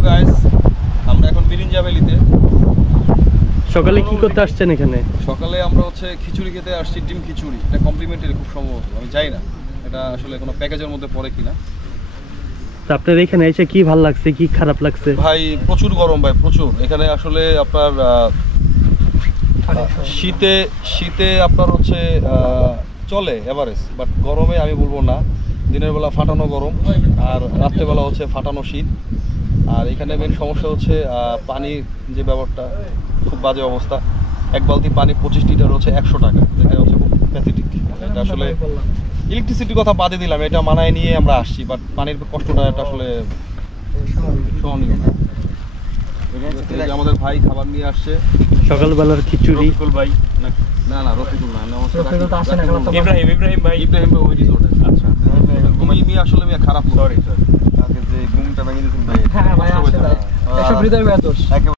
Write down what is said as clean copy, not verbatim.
Hello guys, আমরা এখন বিরিঞ্জা ভ্যালিতে। সকালে কি করতে আসছেন এখানে? সকালে আমরা হচ্ছে খিচুড়ি খেতে আসছি, ডিম খিচুড়ি। এটা কমপ্লিমেন্টারি খুব সম্ভবত, আমি জানি না এটা আসলে কোনো প্যাকেজের মধ্যে পড়ে কিনা। তা আপনার এখানে এসে কি ভালো লাগছে, কি খারাপ লাগছে? ভাই প্রচুর গরম, ভাই প্রচুর। এখানে আসলে আপনার শীতে আপনার হচ্ছে চলে এভারেজ, বাট গরমে আমি বলবো না। দিনের বেলা ফাটানো গরম আর রাত্রেবেলা হচ্ছে ফাটানো শীত। আর এখানে মেন সমস্যা হচ্ছে পানির যে ব্যাপারটা, খুব বাজে অবস্থা। এক বালতি পানি 25 লিটার হচ্ছে 100 টাকা, যেটা হচ্ছে খুব প্যাথেটিক। এটা আসলে ইলেকট্রিসিটির কথা বাদে দিলাম, এটা মানায় নিয়ে আমরা আসছি, বাট পানির কষ্টটা এটা আসলে সহনীয় না। আমাদের ভাই খাবার নিয়ে আসছে, সকালবেলার খিচুড়ি। রফিকুল ভাই না রফিকুল না, ইব্রাহিম ভাই ওই রিসোর্টে। আচ্ছা, তুমি আসলে খারাপ, সরি কালকে যে ঘুমটা ভেঙে দিয়েছেন ভাই, হ্যাঁ ভাই আসলে এসব হৃদয় ব্যাতস।